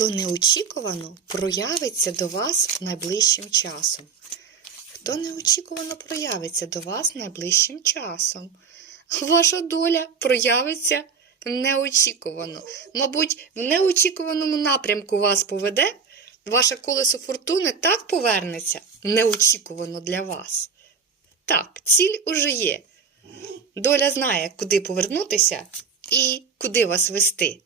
хто неочікувано проявиться до вас найближчим часом. Хто неочікувано проявиться до вас найближчим часом. Ваша доля проявиться неочікувано. Мабуть, в неочікуваному напрямку вас поведе, ваше колесо фортуни так повернеться неочікувано для вас. Так, ціль уже є. Доля знає, куди повернутися і куди вас вести.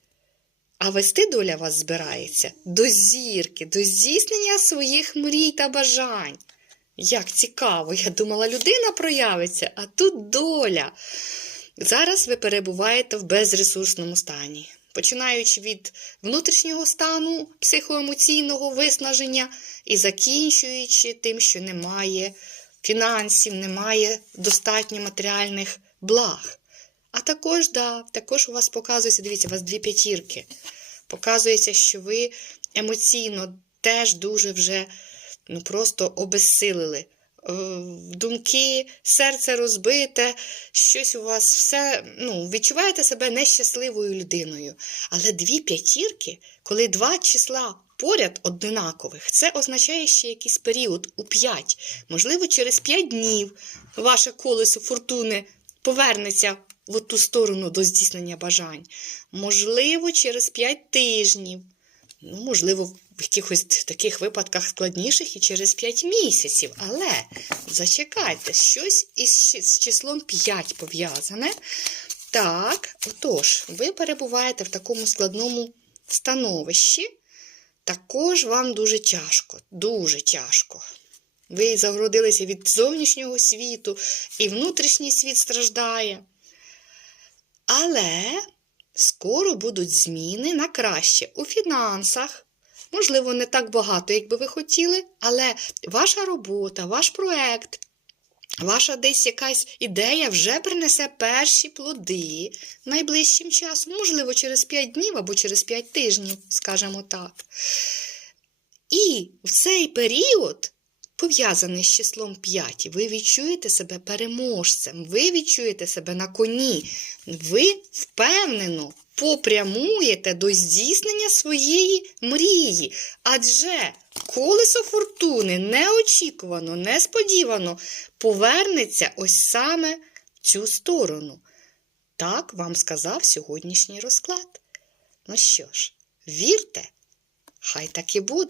А вести доля вас збирається до зірки, до здійснення своїх мрій та бажань. Як цікаво, я думала, людина проявиться, а тут доля. Зараз ви перебуваєте в безресурсному стані, починаючи від внутрішнього стану психоемоційного виснаження і закінчуючи тим, що немає фінансів, немає достатньо матеріальних благ. А також, да, також у вас показується, дивіться, у вас дві п'ятірки. Показується, що ви емоційно теж дуже вже ну, просто обезсилили. Е, Думки, серце розбите, щось у вас все, ну, відчуваєте себе нещасливою людиною. Але дві п'ятірки, коли два числа поряд однакових, це означає ще якийсь період у п'ять. Можливо, через п'ять днів ваше колесо фортуни повернеться в ту сторону до здійснення бажань. Можливо, через 5 тижнів. Ну, можливо, в якихось таких випадках складніших і через 5 місяців. Але зачекайте, щось із з числом 5 пов'язане. Так, отож, ви перебуваєте в такому складному становищі. Також вам дуже тяжко, дуже тяжко. Ви загородилися від зовнішнього світу, і внутрішній світ страждає. Але скоро будуть зміни на краще у фінансах. Можливо, не так багато, як би ви хотіли, але ваша робота, ваш проект, ваша десь якась ідея вже принесе перші плоди найближчим часом, можливо, через 5 днів або через 5 тижнів, скажімо так. І в цей період пов'язаний з числом 5, ви відчуєте себе переможцем, ви відчуєте себе на коні, ви впевнено попрямуєте до здійснення своєї мрії. Адже колесо фортуни неочікувано, несподівано повернеться ось саме в цю сторону. Так вам сказав сьогоднішній розклад. Ну що ж, вірте, хай так і буде.